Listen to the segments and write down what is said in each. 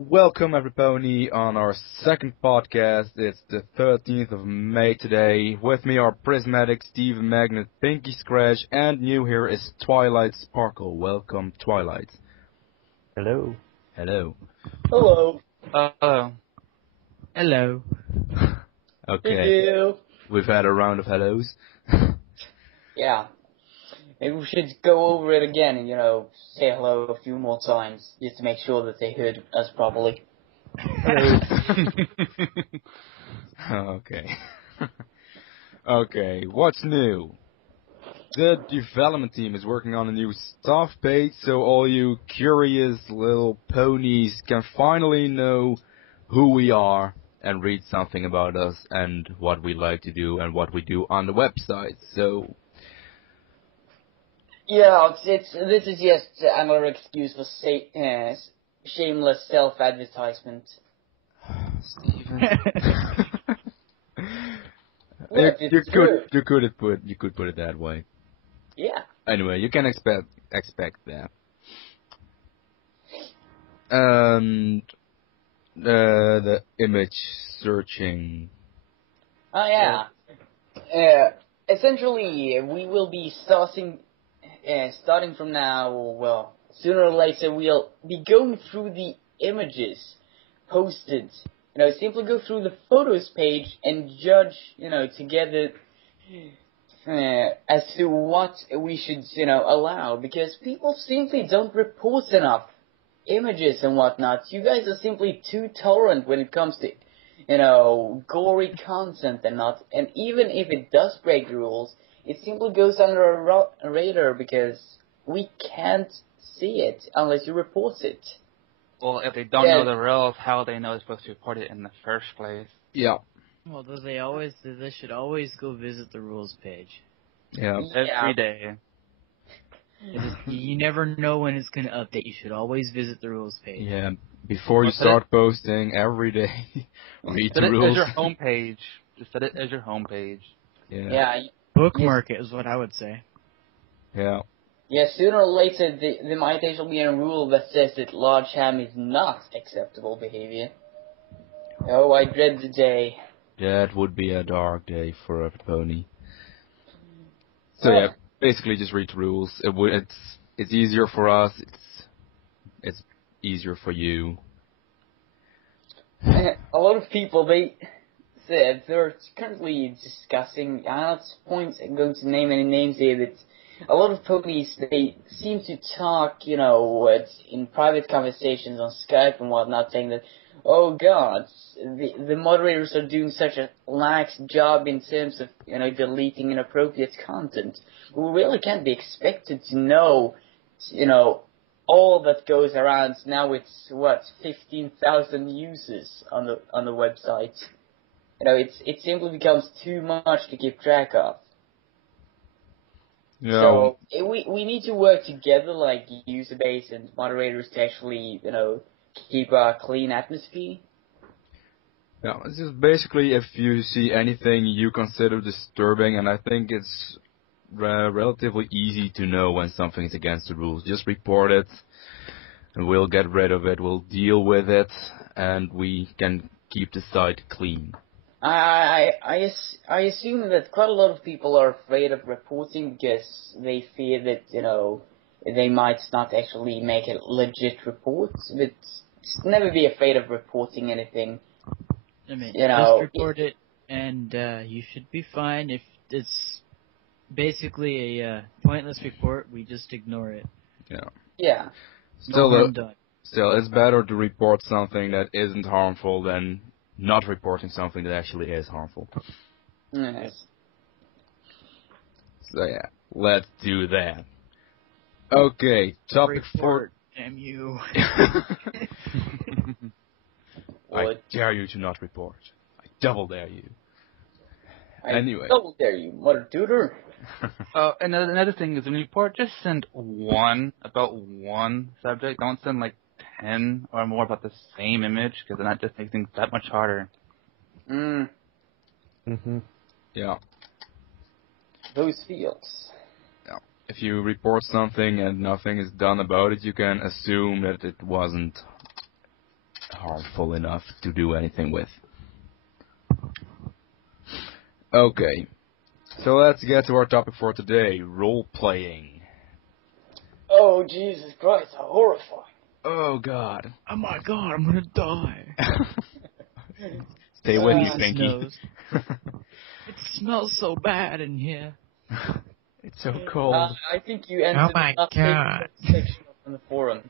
Welcome everybody on our second podcast. It's the 13th of May today. With me are Prismatic, Steve Magnet, Pinkie Scratch, and new here is Twilight Sparkle. Welcome, Twilight. Hello. Hello. Hello. Hello. Okay, Hello. we've had a round of hellos. Yeah. Maybe we should go over it again and, say hello a few more times, just to make sure that they heard us properly. Okay. Okay, what's new? The development team is working on a new staff page, so all you curious little ponies can finally know who we are and read something about us and what we like to do and what we do on the website. So, Yeah, this is just another excuse for shameless self-advertisement. Steven, Look, it's true. you could put it that way. Yeah. Anyway, you can expect that. And the image searching. Oh, yeah. Essentially, we will be starting from now, well, sooner or later, we'll be going through the images posted. Simply go through the photos page and judge, together as to what we should, allow. Because people simply don't report enough images and whatnot. You guys are simply too tolerant when it comes to, gory content and not. And even if it does break rules, it simply goes under a radar because we can't see it unless you report it. Well, if they don't know the rules, how they know they're supposed to report it in the first place? Yeah. Well, they should always go visit the rules page. Yeah. Every day. You never know when it's going to update. You should always visit the rules page. Yeah. Before you start posting every day, read the rules. As your homepage. Just set it as your homepage. Yeah. Yeah. Bookmark it is what I would say. Yeah. Yeah, sooner or later, there might actually be a rule that says that large ham is not acceptable behavior. Oh, I dread the day. That would be a dark day for a pony. So yeah, basically just read the rules. It's easier for us. It's easier for you. A lot of people, they said they're currently discussing. I'm not going to name any names here, but a lot of ponies, they seem to talk, in private conversations on Skype and whatnot, saying that, oh God, the moderators are doing such a lax job in terms of, deleting inappropriate content. We really can't be expected to know, all that goes around. Now it's, 15,000 users on the website. It simply becomes too much to keep track of. Yeah. So we need to work together, like user base and moderators, to actually, keep a clean atmosphere. Yeah, it's just basically if you see anything you consider disturbing, and I think it's relatively easy to know when something is against the rules. Just report it, and we'll get rid of it. We'll deal with it, and we can keep the site clean. I assume that quite a lot of people are afraid of reporting because they fear that, they might not actually make a legit report, but just never be afraid of reporting anything. I mean, just report it, and you should be fine. If it's basically a pointless report, we just ignore it. Yeah. Yeah. Still, it's better to report something that isn't harmful than not reporting something that actually is harmful. Yes. So yeah, let's do that. Okay, topic report, damn you. I dare you to not report. I double dare you. Anyway. Double dare you, mother tutor. And another thing is when you report, just send one about one subject. Don't send like 10 or more about the same image, because then that just makes things that much harder. Yeah. Those fields. Yeah. If you report something and nothing is done about it, you can assume that it wasn't powerful enough to do anything with. Okay, so let's get to our topic for today, role-playing. Oh, Jesus Christ, how horrifying. Oh, God. Oh my god, I'm gonna die. Stay with me, Pinkie. It smells so bad in here. It's so cold. I think you entered my the God. section on the forum.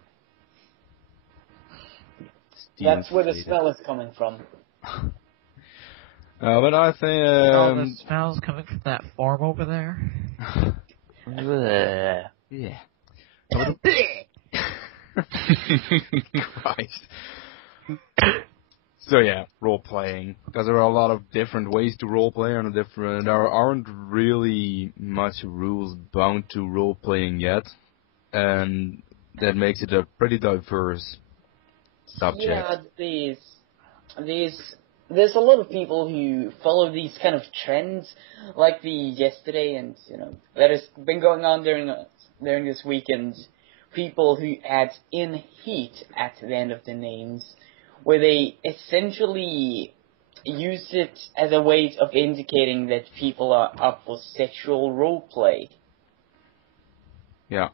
That's where the smell is coming from. But I think... all the smells coming from that farm over there. Yeah. Christ. So yeah, role playing, because there are a lot of different ways to role play, and there aren't really much rules bound to role playing yet, and that makes it a pretty diverse subject. Yeah, there's a lot of people who follow these kind of trends, like the yesterday, and that has been going on during this weekend. People who add in heat at the end of the names, where they essentially use it as a way of indicating that people are up for sexual roleplay. Yeah.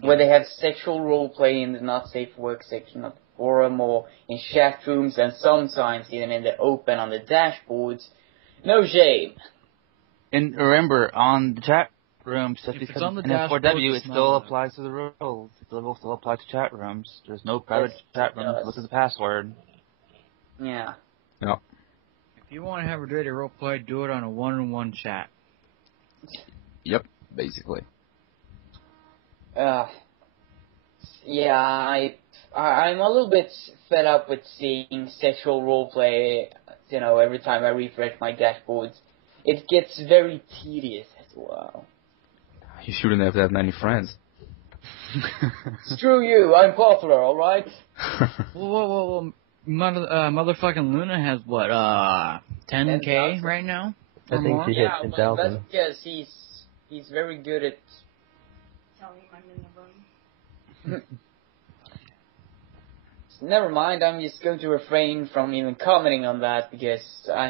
Where they have sexual roleplay in the not safe for work section of the forum, or in chat rooms, and sometimes even in the open on the dashboards. No shame. And remember, on the chat rooms, If it's on the and in 4W, it it's still not applies to the rules. It still applies to chat rooms. There's no private chat rooms. Look at the password. Yeah. Yeah. If you want to have a dirty roleplay, do it on a one-on-one chat. Yep, basically. Yeah, I'm a little bit fed up with seeing sexual roleplay, every time I refresh my dashboards. It gets very tedious as well. You shouldn't have that many friends. Screw you, I'm popular, alright? Whoa. Motherfucking Luna has what, 10K 10,000? right now? I think she hit 10,000. But that's because he's very good at... Telling him I'm in the room. Never mind, I'm just going to refrain from even commenting on that, because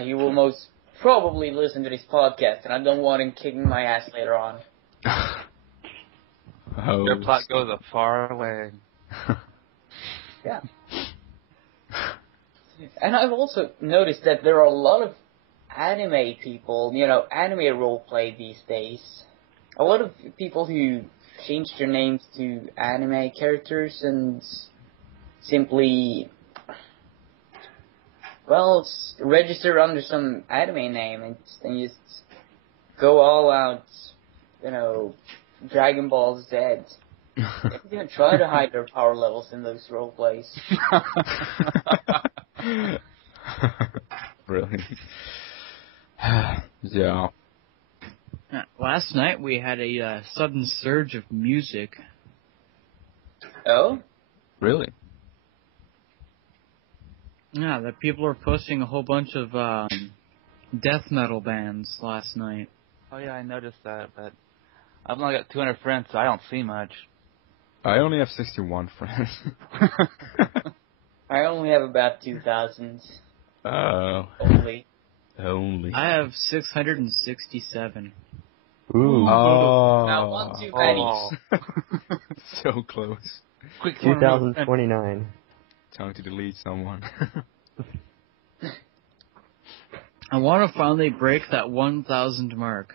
he will most probably listen to this podcast, and I don't want him kicking my ass later on. Their plot goes a far away. Yeah. And I've also noticed that there are a lot of anime people, anime roleplay these days. A lot of people who change their names to anime characters and simply, register under some anime name and just go all out, Dragon Ball Z. They're gonna try to hide their power levels in those roleplays. Brilliant. Yeah. Last night we had a sudden surge of music. Oh? Really? Yeah, that people were posting a whole bunch of death metal bands last night. Oh yeah, I noticed that, but I've only got 200 friends, so I don't see much. I only have 61 friends. I only have about 2,000. Oh. Only. I have 667. Ooh. Oh. Now, one too many. So close. Quick, 2029. Time to delete someone. I want to finally break that 1,000 mark.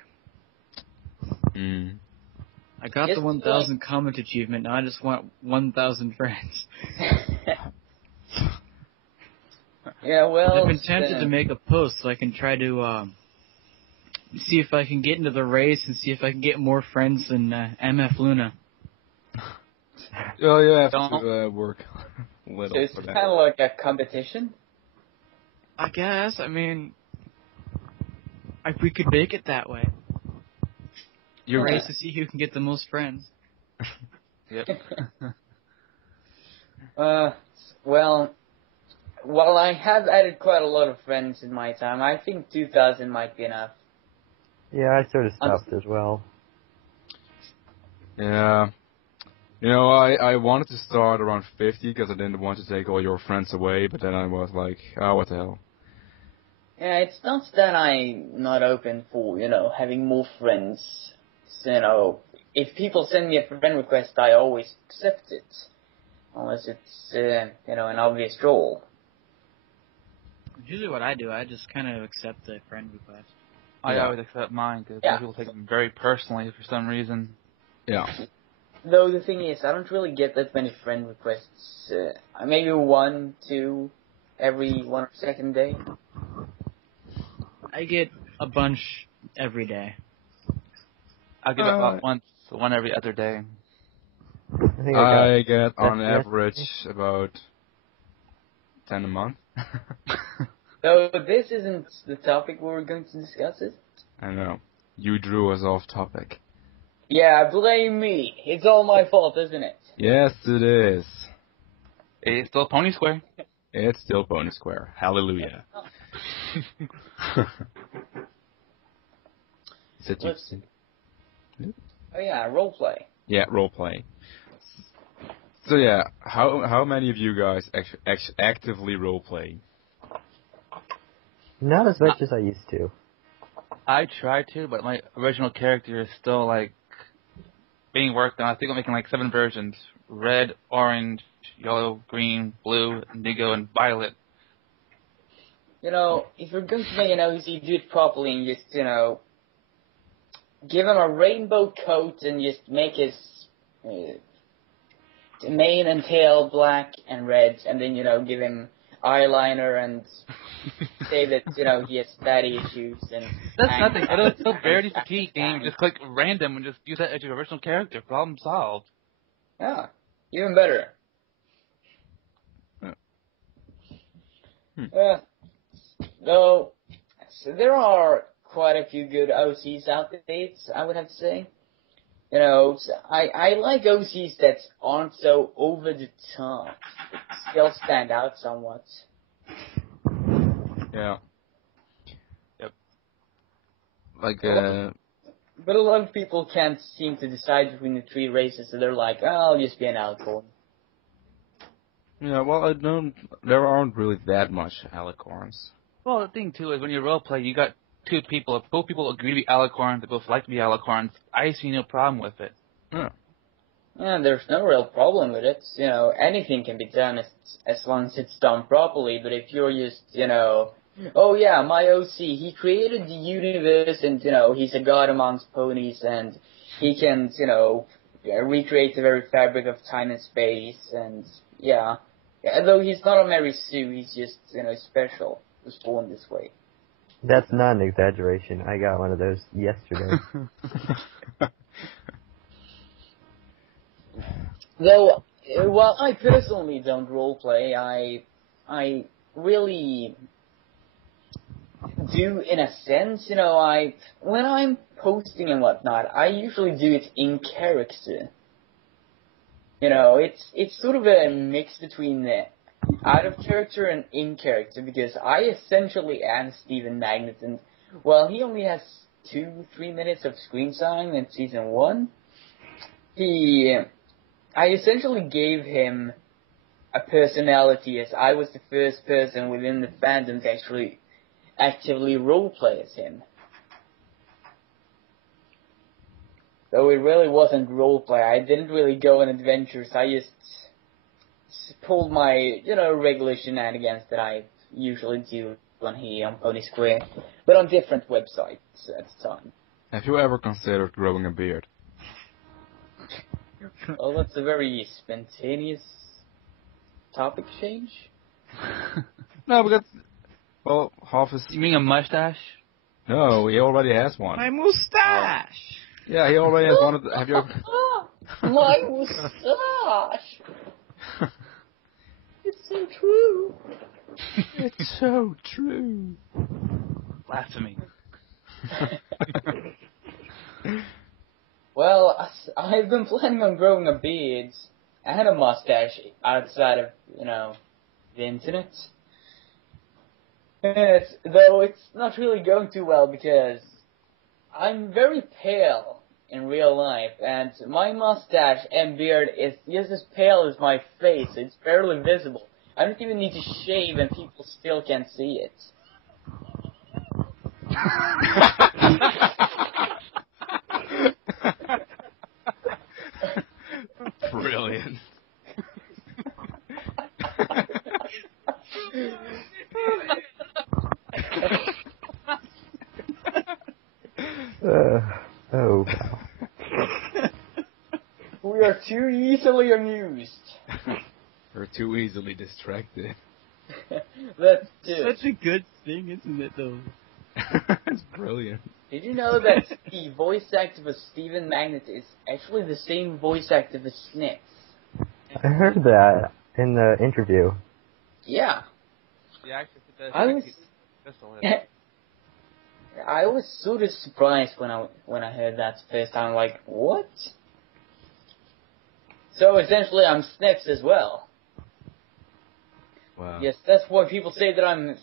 I got the 1,000 comment achievement, now I just want 1,000 friends. Yeah, well... I've been tempted to make a post so I can try to see if I can get into the race and see if I can get more friends than MF Luna. Oh, you have to work a little So it's for that. kind of like a competition? I guess, I mean, if we could make it that way. You're race to see who can get the most friends. Yep. Well, while I have added quite a lot of friends in my time, I think 2,000 might be enough. Yeah, I sort of stopped as well. Yeah. You know, I wanted to start around 50 because I didn't want to take all your friends away, but then I was like, oh, what the hell. Yeah, it's not that I'm not open for, having more friends. So, if people send me a friend request, I always accept it. Unless it's, an obvious role. Usually what I do, I just kind of accept the friend request. I always accept mine because people take them very personally for some reason. Yeah. Though the thing is, I don't really get that many friend requests. Maybe 1, 2, every 1 or second day. I get a bunch every day. I get about one every other day. I think I get on average about 10 a month. So this isn't the topic we're going to discuss, is it? I know. You drew us off topic. Yeah, blame me. It's all my fault, isn't it? Yes, it is. It's still PonySquare. It's still PonySquare. Hallelujah. Oh yeah, roleplay. Yeah, roleplay. So yeah, how many of you guys actively roleplay? Not as much as I used to. I try to, but my original character is still being worked on. I think I'm making 7 versions: red, orange, yellow, green, blue, indigo, and violet. If you're going to make an OC, do it properly and just, give him a rainbow coat and just make his mane and tail black and red, and then, give him eyeliner and say that, he has daddy issues and... That's nothing. It's a Verity Fatigue game. Just click random and just use that as your original character. Problem solved. Yeah, even better. So there are quite a few good OCs out there, I would have to say. I like OCs that aren't so over the top, but still stand out somewhat. Yeah. Yep. But a lot of people can't seem to decide between the 3 races, so they're like, oh, I'll just be an Alicorn. Yeah, well, there aren't really that much Alicorns. Well, the thing, too, is when you roleplay, you got 2 people. If both people agree to be Alicorns, they both like to be Alicorns, I see no problem with it. Yeah. Yeah, there's no real problem with it. Anything can be done as long as it's done properly, but if you're just, oh yeah, my OC, he created the universe and, he's a god amongst ponies and he can, recreate the very fabric of time and space and, yeah. Though he's not a Mary Sue, he's just, special. Was born this way. That's not an exaggeration. I got one of those yesterday. Though, while I personally don't roleplay, I really do in a sense. When I'm posting and whatnot, I usually do it in character. It's sort of a mix between the out of character and in character, because I essentially am Stephen Magnet, and while he only has 2-3 minutes of screen time in season 1, I essentially gave him a personality, as I was the first person within the fandom to actually actively roleplay as him. Though it really wasn't roleplay, I didn't really go on adventures, I just pulled my, regular shenanigans that I usually do on PonySquare, but on different websites at the time. Have you ever considered growing a beard? Well, that's a very spontaneous topic change. No, because, well, half his... You mean a mustache? No, he already has one. My mustache! Yeah, he already has one. Have you ever... My mustache! It's so true. It's so true. Blasphemy. Well, I've been planning on growing a beard and a mustache outside of, the internet. Though it's not really going too well because I'm very pale in real life, and my mustache and beard is just as pale as my face. It's barely visible. I don't even need to shave, and people still can't see it. Brilliant. Oh. We are too easily amused. We're too easily distracted. That's it. Such a good thing, isn't it, though? It's brilliant. Did you know that the voice actor for Steven Magnet is actually the same voice actor for Snips? I heard that in the interview. Yeah. Yeah, actually, I was sort of surprised when I heard that the first time. Like, what? So essentially, I'm Snips as well. Wow. Yes, that's why people say that I'm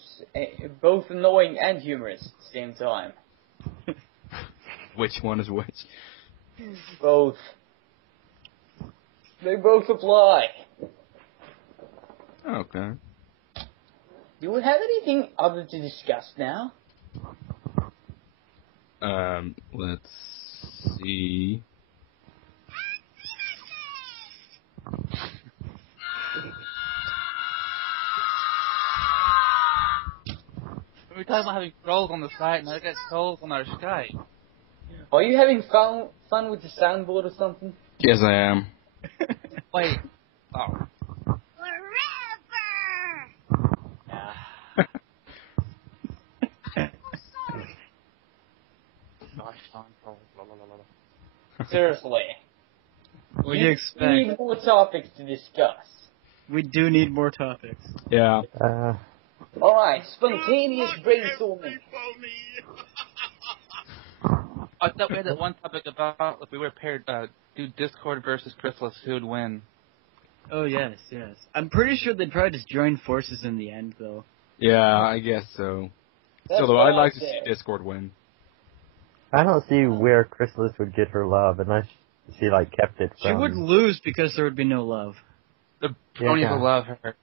both annoying and humorous at the same time. Which one is which? Both. They both apply. Okay. Do we have anything other to discuss now? Let's see. We were talking about having trolls on the site, and I got trolls on our Skype. Are you having fun with the soundboard or something? Yes, I am. Wait. Oh. Yeah. Gosh, darn trolls. Blah, blah, blah, blah. Seriously. What do you We expect? need more topics to discuss. We do need more topics. Yeah. Alright, spontaneous brainstorming. I thought we had that one topic about if we were paired, do Discord versus Chrysalis, who would win? Oh, yes. I'm pretty sure they'd probably just join forces in the end, though. Yeah, I guess so. That's Still, though, what I'd like I to see said. Discord win. I don't see where Chrysalis would get her love unless she, like, kept it from... She would lose because there would be no love. The bronies Yeah. will love her.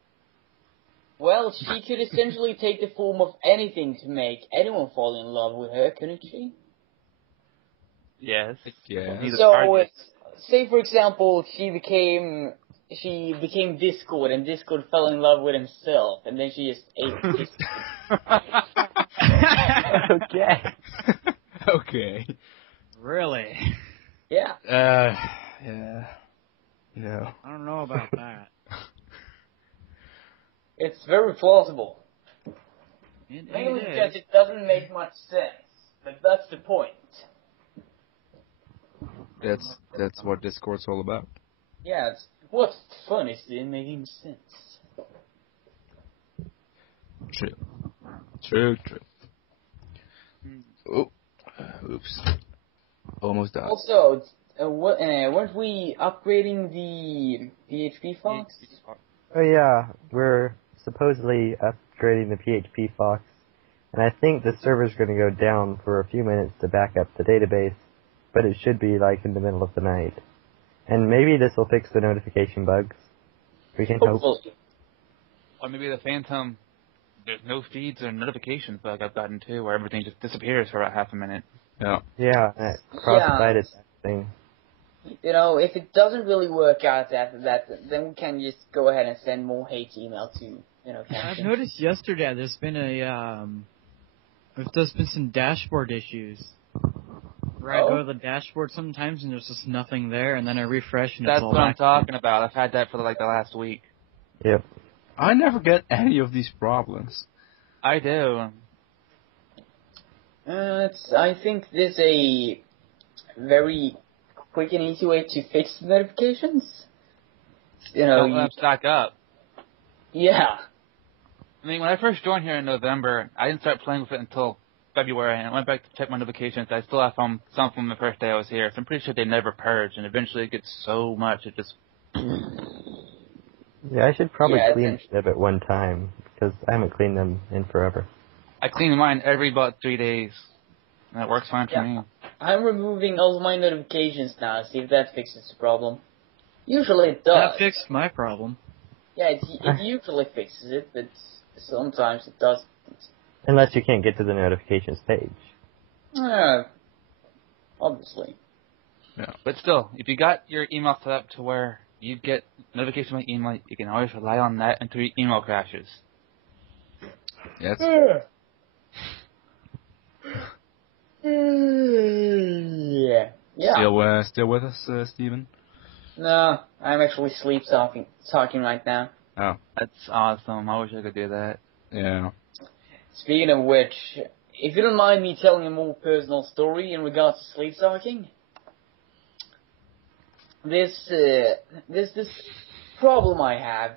Well, she could essentially take the form of anything to make anyone fall in love with her, couldn't she? Yes. Yeah. He's a So, target. say for example, she became Discord, and Discord fell in love with himself, and then she just ate Discord. Okay. Okay. Really? Yeah. Yeah. Yeah. I don't know about that. It's very plausible. It Mainly is. because it doesn't make much sense. But that's the point. That's what Discord's all about. Yeah, what fun is it in making sense? True. Oh, oops. Almost died. Also, weren't we upgrading the PHP Fox? Oh yeah, we're supposedly upgrading the PHP Fox, and I think the server's going to go down for a few minutes to back up the database, but it should be like in the middle of the night. And maybe this will fix the notification bugs. We can hope. Hopefully. Or maybe the Phantom, there's no feeds or notifications bug I've gotten too, where everything just disappears for about half a minute. Yeah. Yeah, that cross-sided thing. You know, if it doesn't really work out after that, then we can just go ahead and send more hate email to, I've Captain. noticed yesterday there's been some dashboard issues. Where I go to the dashboard sometimes and there's just nothing there, and then I refresh and That's it's all what I'm back. talking about. I've had that for like the last week. Yep. I never get any of these problems. I do. I think there's a very quick and easy way to fix the notifications. Don't let them stack up. Yeah. I mean, when I first joined here in November, I didn't start playing with it until February, and I went back to check my notifications. I still have some from the first day I was here, so I'm pretty sure they never purge, and eventually it gets so much, it just... Yeah, I should probably Yeah, clean them at one time, because I haven't cleaned them in forever. I clean mine every about 3 days, and it works fine for me. I'm removing all my notifications now, see if that fixes the problem. Usually it does. That fixed my problem. Yeah, it usually fixes it, but sometimes it doesn't. Unless you can't get to the notifications page. Obviously. Yeah. But still, if you got your email set up to where you get notifications on email, you can always rely on that until your email crashes. Yes. Yeah. Still with us, Steven? No, I'm actually sleep talking right now. Oh. That's awesome. I wish I could do that. Yeah. Speaking of which, if you don't mind me telling a more personal story in regards to sleep talking, this problem I have.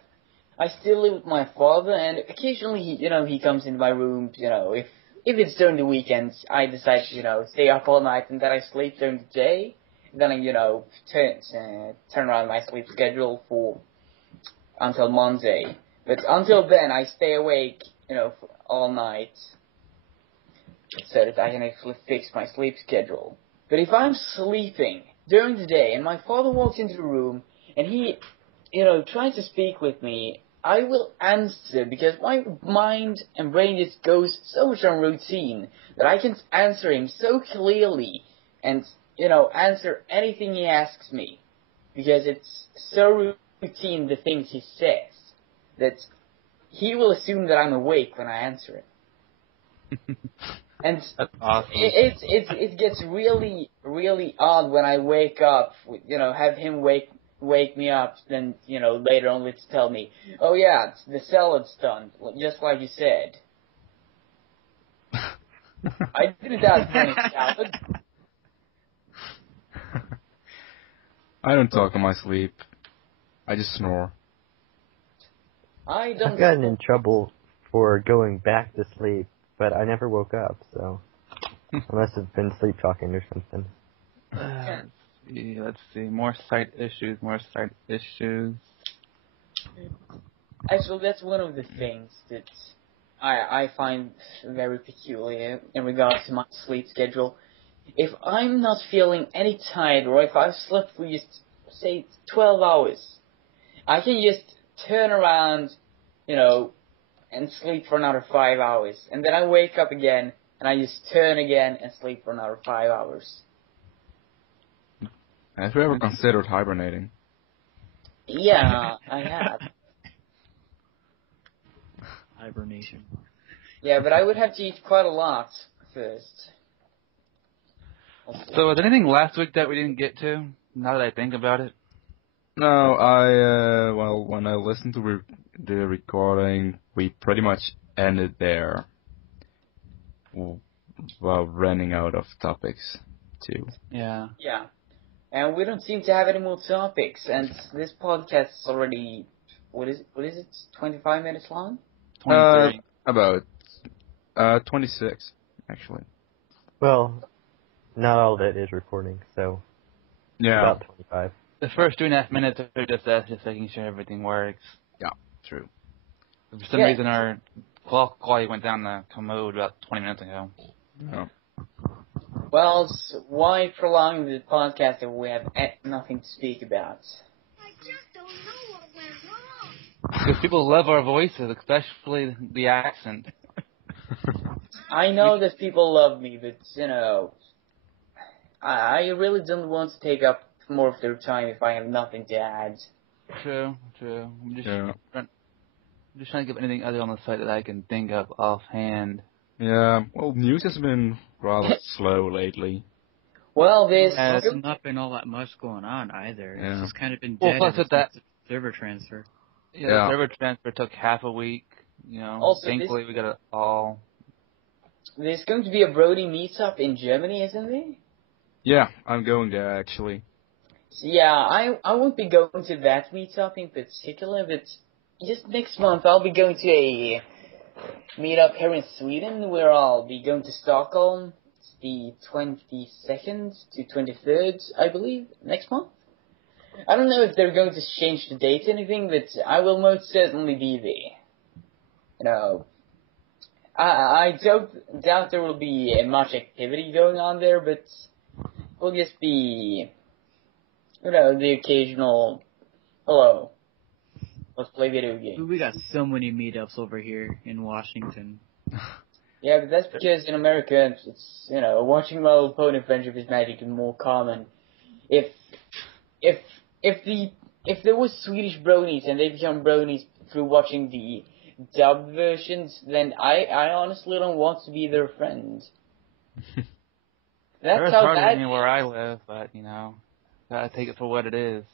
I still live with my father, and occasionally he comes into my room. If it's during the weekends, I decide to stay up all night, and then I sleep during the day. Then I turn around my sleep schedule until Monday. But until then, I stay awake for all night, so that I can actually fix my sleep schedule. But if I'm sleeping during the day, and my father walks into the room, and he tries to speak with me, I will answer, because my mind and brain just goes so much on routine that I can answer him so clearly and, answer anything he asks me. Because it's so routine, the things he says, that he will assume that I'm awake when I answer it. And that's awesome. It gets really, really odd when I wake up, have him wake me up, then, later on to tell me, oh yeah, the salad's done, just like you said. I didn't ask for any salad. I don't talk in my sleep. I just snore. I don't. I've gotten in trouble for going back to sleep, but I never woke up, so I must have been sleep talking or something. Let's see. More site issues. Actually, that's one of the things that I find very peculiar in regards to my sleep schedule. If I'm not feeling any tired, or if I've slept for just, say, 12 hours, I can just turn around, and sleep for another 5 hours. And then I wake up again, and I just turn again and sleep for another 5 hours. Have you ever considered hibernating? Yeah, I have. Hibernation. Yeah, but I would have to eat quite a lot first. So was there anything last week that we didn't get to, now that I think about it? No, when I listened to the recording, we pretty much ended there. While running out of topics, too. Yeah. Yeah. And we don't seem to have any more topics, and this podcast is already, what is it, 25 minutes long? 23. About 26, actually. Well, not all of it is recording, so Yeah. about 25. The first 2.5 minutes are just us, just making sure everything works. Yeah, true. For some reason, our quality went down the commode about 20 minutes ago. Yeah. Well, why prolong the podcast if we have nothing to speak about? I just don't know what went wrong. Because people love our voices, especially the accent. I know that people love me, but, I really don't want to take up more of their time if I have nothing to add. True. I'm just, Yeah. I'm just trying to get anything other on the site that I can think of offhand. Yeah, well, news has been rather slow lately. Well, There's not been all that much going on either. Yeah. It's just kind of been dead plus ever with that since the server transfer. Yeah, Yeah. the server transfer took half a week. Also, thankfully we got it all. There's going to be a Brody meetup in Germany, isn't there? Yeah, I'm going there, actually. Yeah, I won't be going to that meetup in particular, but just next month I'll be going to a meetup here in Sweden where I'll be going to Stockholm. It's the 22nd to 23rd, I believe, next month. I don't know if they're going to change the date or anything, but I will most certainly be there. I doubt there will be much activity going on there, but will just be, the occasional, hello, let's play video games. We got so many meetups over here in Washington. Yeah, but that's because in America, it's, watching My Little Pony Friendship is Magic is more common. If there was Swedish bronies and they become bronies through watching the dubbed versions, then I honestly don't want to be their friend. That's how hardly bad. any where I live, but gotta take it for what it is.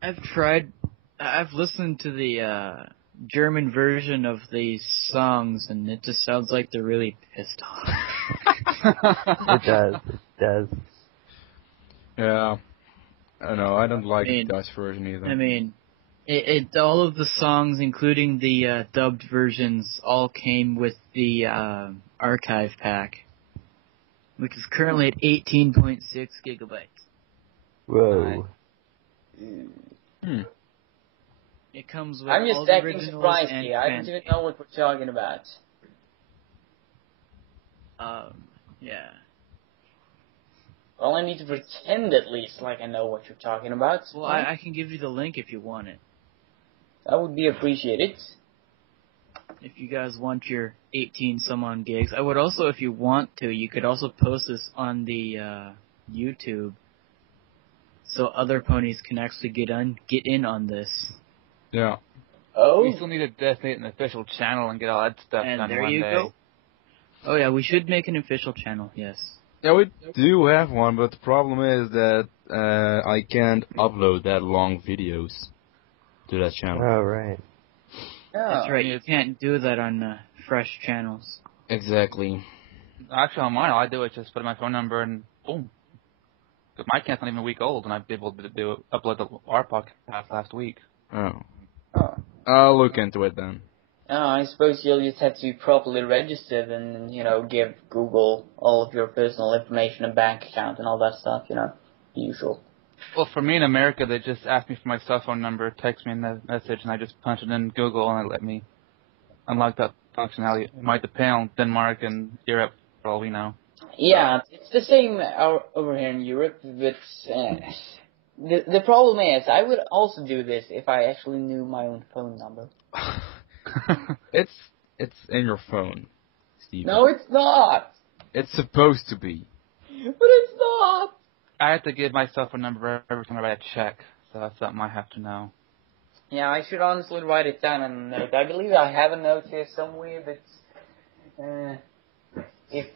I've listened to the German version of these songs, and it just sounds like they're really pissed off. It does. Yeah. I know, I don't like the Dutch version either. I mean, all of the songs, including the dubbed versions, all came with the archive pack, which is currently at 18.6 gigabytes. Whoa. It comes with I'm all just the acting originals surprised and here. I don't even know what we're talking about. Yeah. Well, I need to pretend at least like I know what you're talking about. Well, I can give you the link if you want it. That would be appreciated. If you guys want your 18 some on gigs. I would also, if you want to, you could also post this on the YouTube so other ponies can actually get in on this. Yeah. Oh? We still need to designate an official channel and get all that stuff And done there one you day. go. Oh yeah, we should make an official channel, yes. Yeah, we do have one, but the problem is that I can't upload that long videos to that channel. Oh, right. That's right, you can't do that on fresh channels. Exactly. Actually, on mine, all I do is just put in my phone number and boom. But my account's not even a week old, and I've been able to upload our podcast last week. Oh. Oh. I'll look into it then. Oh, I suppose you'll just have to properly register and, give Google all of your personal information and bank account and all that stuff, usual. Well, for me in America, they just ask me for my cell phone number, text me a message, and I just punch it in Google, and it let me unlock that functionality. It might depend on Denmark and Europe, for all we know. Yeah, it's the same over here in Europe, but the problem is, I would also do this if I actually knew my own phone number. It's in your phone, Steve. No, it's not! It's supposed to be. But it's not! I have to give my cell phone number every time I write a check, so that's something I have to know. Yeah, I should honestly write it down on a note. I believe I have a note here somewhere, but if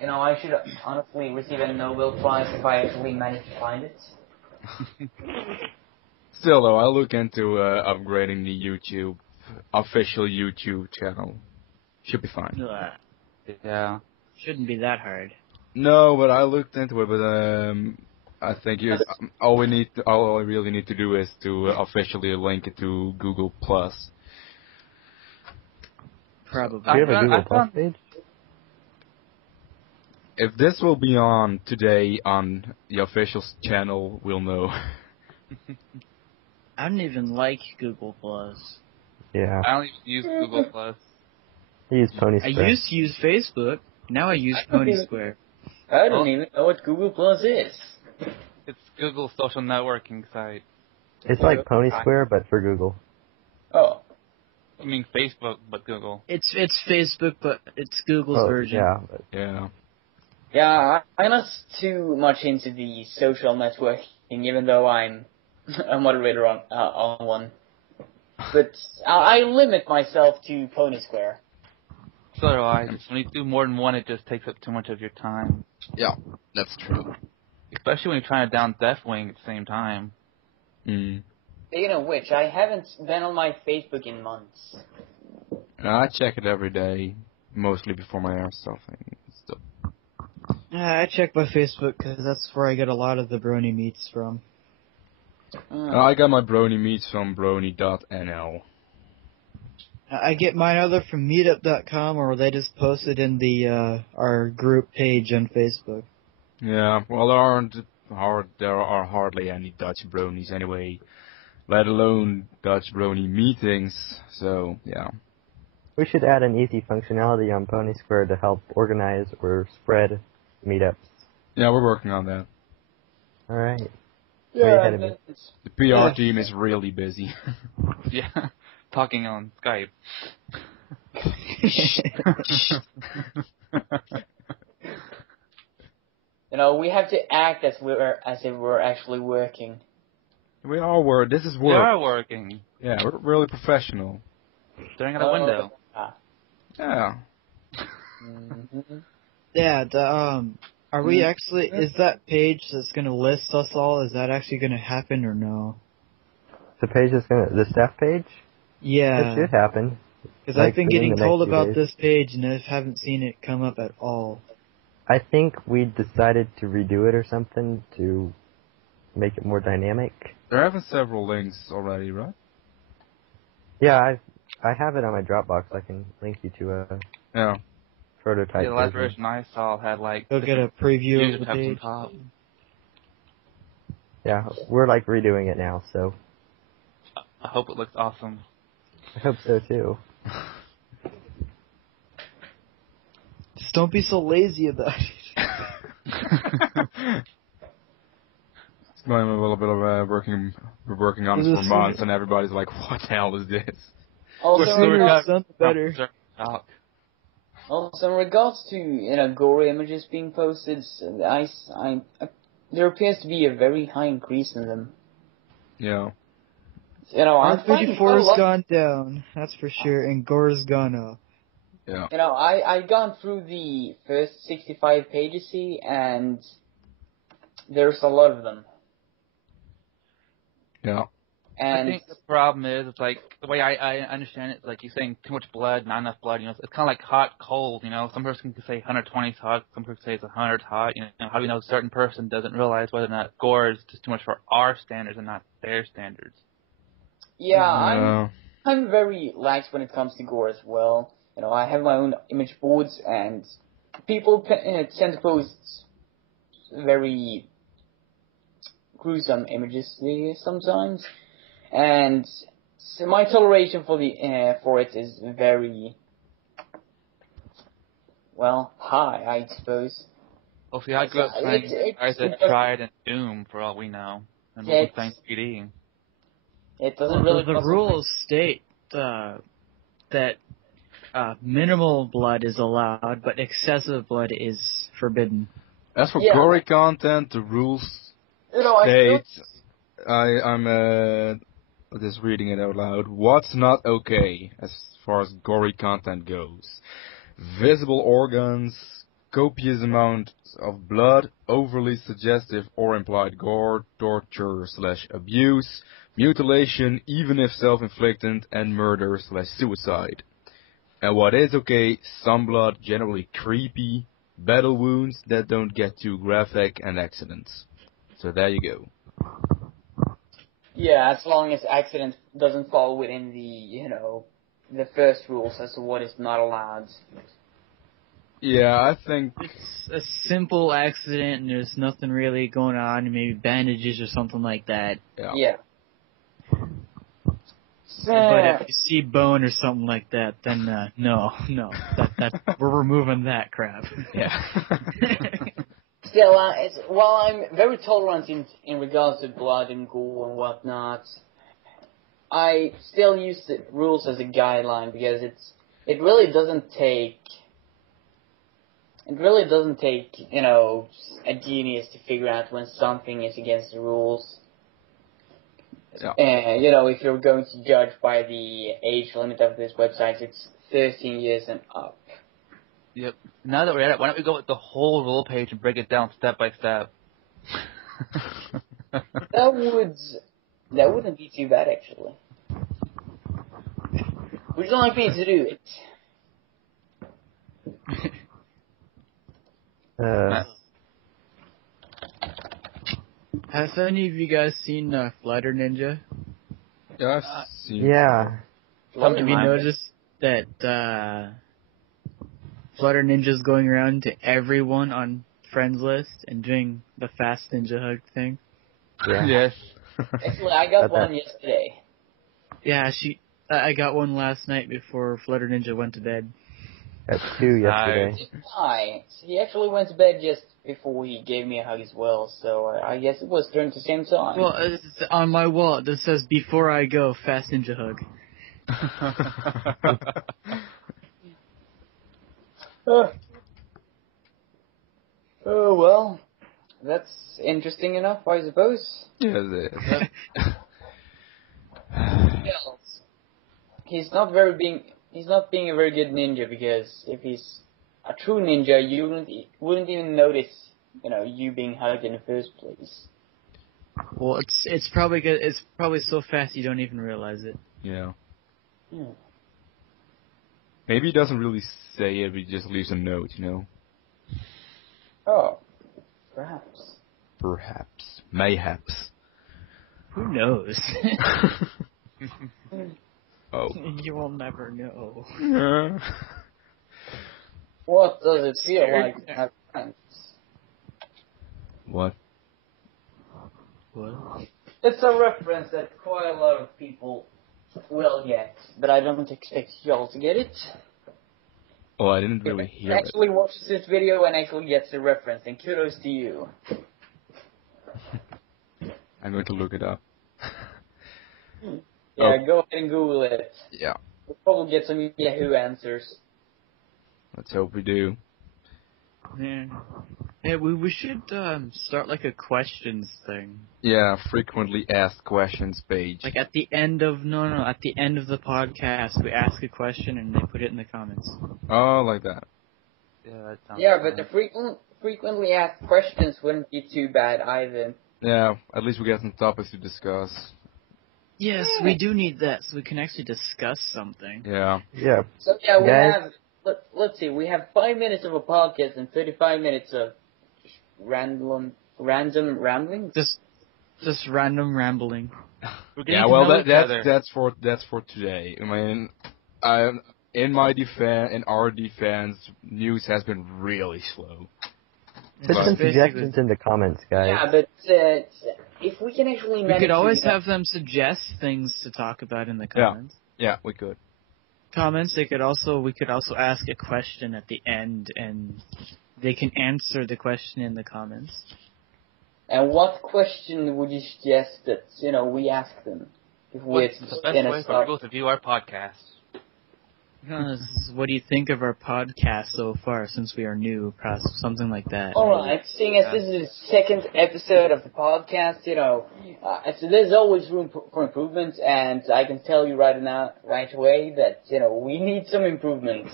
I should honestly receive a Nobel Prize if I actually manage to find it. Still though, I'll look into upgrading the official YouTube channel. Should be fine. Yeah. Shouldn't be that hard. No, but I looked into it, but I think all I really need to do is to officially link it to Google Plus. Probably. Do you have a Google Plus page? If this will be on today on the official channel, we'll know. I don't even like Google Plus. Yeah. I don't even use Google Plus. I use PonySquare. I used to use Facebook. Now I use PonySquare. I don't even know what Google Plus is. It's Google's social networking site. It's like PonySquare, but for Google. Oh. I mean Facebook, but Google. It's Facebook, but it's Google's version. Yeah. Yeah. Yeah, I'm not too much into the social networking, even though I'm a moderator on one. But I limit myself to PonySquare. So do I. When you do more than one, it just takes up too much of your time. Yeah, that's true. Especially when you're trying to down Deathwing at the same time. Mm. Speaking of which, I haven't been on my Facebook in months. I check it every day, mostly before my air stuff. I check my Facebook because that's where I get a lot of the brony meats from. I got my brony meats from brony.nl. I get mine either from meetup.com or they just post it in the our group page on Facebook. Yeah, well, there are hardly any Dutch bronies anyway, let alone Dutch brony meetings, so, yeah. We should add an easy functionality on PonySquare to help organize or spread meetups. Yeah, we're working on that. All right. Way Yeah, ahead of me. that's, The PR team is really busy. Yeah, talking on Skype. we have to act as if we're actually working. We are work. This is We work. are working. Yeah, we're really professional. Staring at a window. Yeah. Mm-hmm. Yeah, are we actually, is that page that's gonna list us all, is that actually gonna happen or no? The page is the staff page? Yeah. It should happen. Because like, I've been within getting the next told few about days. this page and I haven't seen it come up at all. I think we decided to redo it or something to make it more dynamic. There have been several links already, right? Yeah, I have it on my Dropbox. I can link you to a Yeah. prototype Yeah, the last version. version I saw had like. Go get a preview views of the up on page. top. Yeah, we're like redoing it now, so I hope it looks awesome. I hope so too. Just don't be so lazy about it. It's going a little bit of working. We're working on Is this for this- months, and everybody's like, "What the hell is this?" Also, We're in still regards, Something better. also in regards to gore images being posted, there appears to be a very high increase in them. Yeah. I'm finding quite a R34's lot. gone down, that's for sure, and Gore's gone up. Yeah. I've gone through the first 65 pages here, and there's a lot of them. Yeah. I And think the problem is, it's like, the way I understand it, it's like you're saying too much blood, not enough blood, it's kind of like hot, cold, Some person can say 120 is hot, some person say it's 100 hot, How do we know a certain person doesn't realize whether or not gore is just too much for our standards and not their standards? yeah, I'm very lax when it comes to gore as well. I have my own image boards, and people tend to post very gruesome images there sometimes, and so my toleration for it is very high, I suppose. Well, see, I grew up playing guys that tried and Doom, for all we know, and Wolfenstein 3D. It doesn't really. The rules state that minimal blood is allowed, but excessive blood is forbidden. As for Yeah. gory content, the rules state. I'm just reading it out loud. What's not okay as far as gory content goes? Visible organs, copious amounts of blood, overly suggestive or implied gore, torture/abuse, mutilation, even if self-inflicted, and murder/suicide. And what is okay, some blood, generally creepy, battle wounds that don't get too graphic, and accidents. So there you go. Yeah, as long as accident doesn't fall within the first rules as to what is not allowed. Yeah, I think... It's a simple accident and there's nothing really going on, maybe bandages or something like that. Yeah. But if you see bone or something like that, then no, that we're removing that crap. Yeah. Still, while I'm very tolerant in regards to blood and gore and whatnot, I still use the rules as a guideline because it really doesn't take a genius to figure out when something is against the rules. Yeah. If you're going to judge by the age limit of this website, it's 13 years and up. Yep. Now that we're at it, why don't we go with the whole rule page and break it down step by step? That wouldn't be too bad, actually. Would you like me to do it? Have any of you guys seen Flutter Ninja? Yeah, I've seen... Yeah. Have you noticed that Flutter Ninja's going around to everyone on friends list and doing the fast ninja hug thing? Yeah. Yes. Actually, I got one yesterday. Yeah, I got one last night before Flutter Ninja went to bed. At 2 yesterday. Nice. He actually went to bed just before he gave me a hug as well, so I guess it was during the same time. Well, on my wall, this says, "Before I go, fast ninja hug." Oh, well, that's interesting enough, I suppose. Yes, it is. Else. He's not being a very good ninja, because if he's a true ninja, you wouldn't even notice, you being hugged in the first place. Well, it's probably good. It's probably so fast you don't even realize it. Yeah. Hmm. Maybe he doesn't really say it, but he just leaves a note, Oh, perhaps. Perhaps. Mayhaps. Who knows? Oh. You will never know. What does it feel like to have friends? What? What? It's a reference that quite a lot of people will get, but I don't expect y'all to get it. Oh, I didn't really hear it. Actually watches this video and actually gets the reference, and kudos to you. I'm going to look it up. Yeah, go ahead and Google it. Yeah. We'll probably get some Yahoo answers. Let's hope we do. Yeah, we should start like a questions thing. Yeah, frequently asked questions page. Like at the end of at the end of the podcast, we ask a question and they put it in the comments. Oh, like that. Yeah, that sounds Yeah, fun. but the frequently asked questions wouldn't be too bad either. Yeah, at least we got some topics to discuss. Yes, we do need that so we can actually discuss something. Yeah. Yeah. So yeah, we Guys? have. Let's see. We have 5 minutes of a podcast and 35 minutes of random rambling. Just random rambling. We're getting Yeah, to well, know each other. that's for today. I mean, in our defense, news has been really slow. Put some Basically- suggestions in the comments, guys. Yeah, but if we can actually We manage could always to, have them suggest things to talk about in the comments. Yeah, we could. Comments. We could also ask a question at the end, and they can answer the question in the comments. And what question would you suggest that we ask them? If What's the best way for people to view our podcast? What do you think of our podcast so far since we are new? Something like that. Alright, seeing as this is the second episode of the podcast, so there's always room for improvement, and I can tell you right away that, we need some improvement.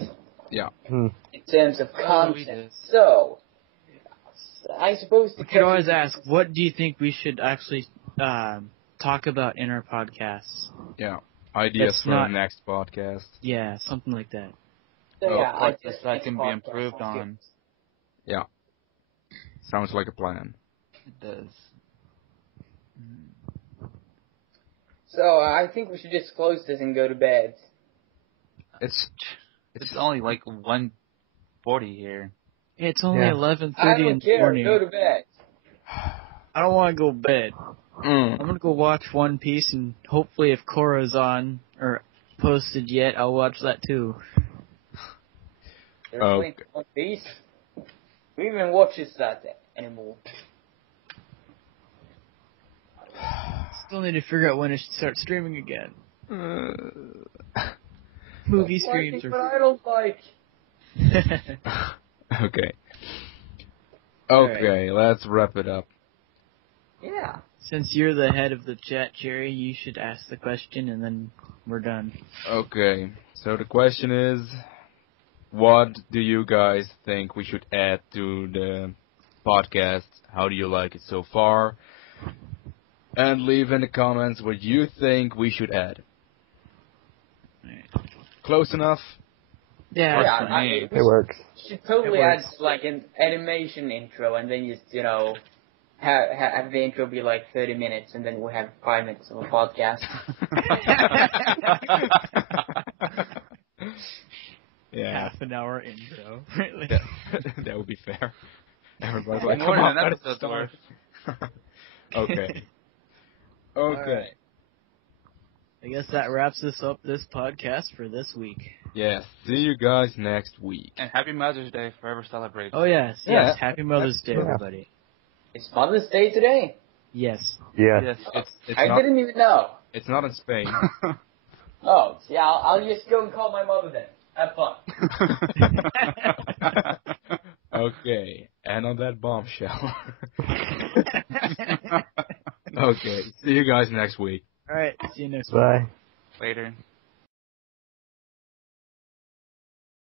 Yeah. In terms of we content. do. So, I suppose We could always ask, what do you think we should actually talk about in our podcasts? Yeah. Ideas That's for not- the next podcast. Yeah, something like that. So, yeah, I What just that can be podcast improved sounds good. on. Yeah. Sounds like a plan. It does. So, I think we should just close this and go to bed. It's It's only like 1:40 here. It's only Yeah. 11:30 I in don't the care, morning. go to bed. I don't want to go to bed. Mm. I'm gonna go watch One Piece, and hopefully, if Korra's on or posted yet, I'll watch that too. Seriously? One Piece? Who even watches that anymore? Still need to figure out when I should start streaming again. Movie streams But are. I don't like. Okay. Okay, let's wrap it up. Yeah. Since you're the head of the chat, Cheery, you should ask the question, and then we're done. Okay, so the question is, what do you guys think we should add to the podcast? How do you like it so far? And leave in the comments what you think we should add. Close enough? Yeah, Yeah, that's I fine. mean, It works. we should totally It add works. like an animation intro, and then just have the intro be like 30 minutes, and then we'll have 5 minutes of a podcast. Yeah, Half an hour intro. that would be fair. Everybody's More like, than come on, an let us episode's start. worth. Okay. Okay. Alright. I guess that wraps us up this podcast for this week. Yeah, see you guys next week. And Happy Mother's Day, forever celebrate. Oh yes, Yeah. yes. Happy Mother's Day, Yeah. everybody. It's Mother's Day today. Yes. Yeah. Yes. It's I not. didn't even know. It's not in Spain. Oh, yeah, I'll just go and call my mother then. Have fun. Okay, and on that bombshell. Okay, see you guys next week. All right. See you next week. Bye. Later.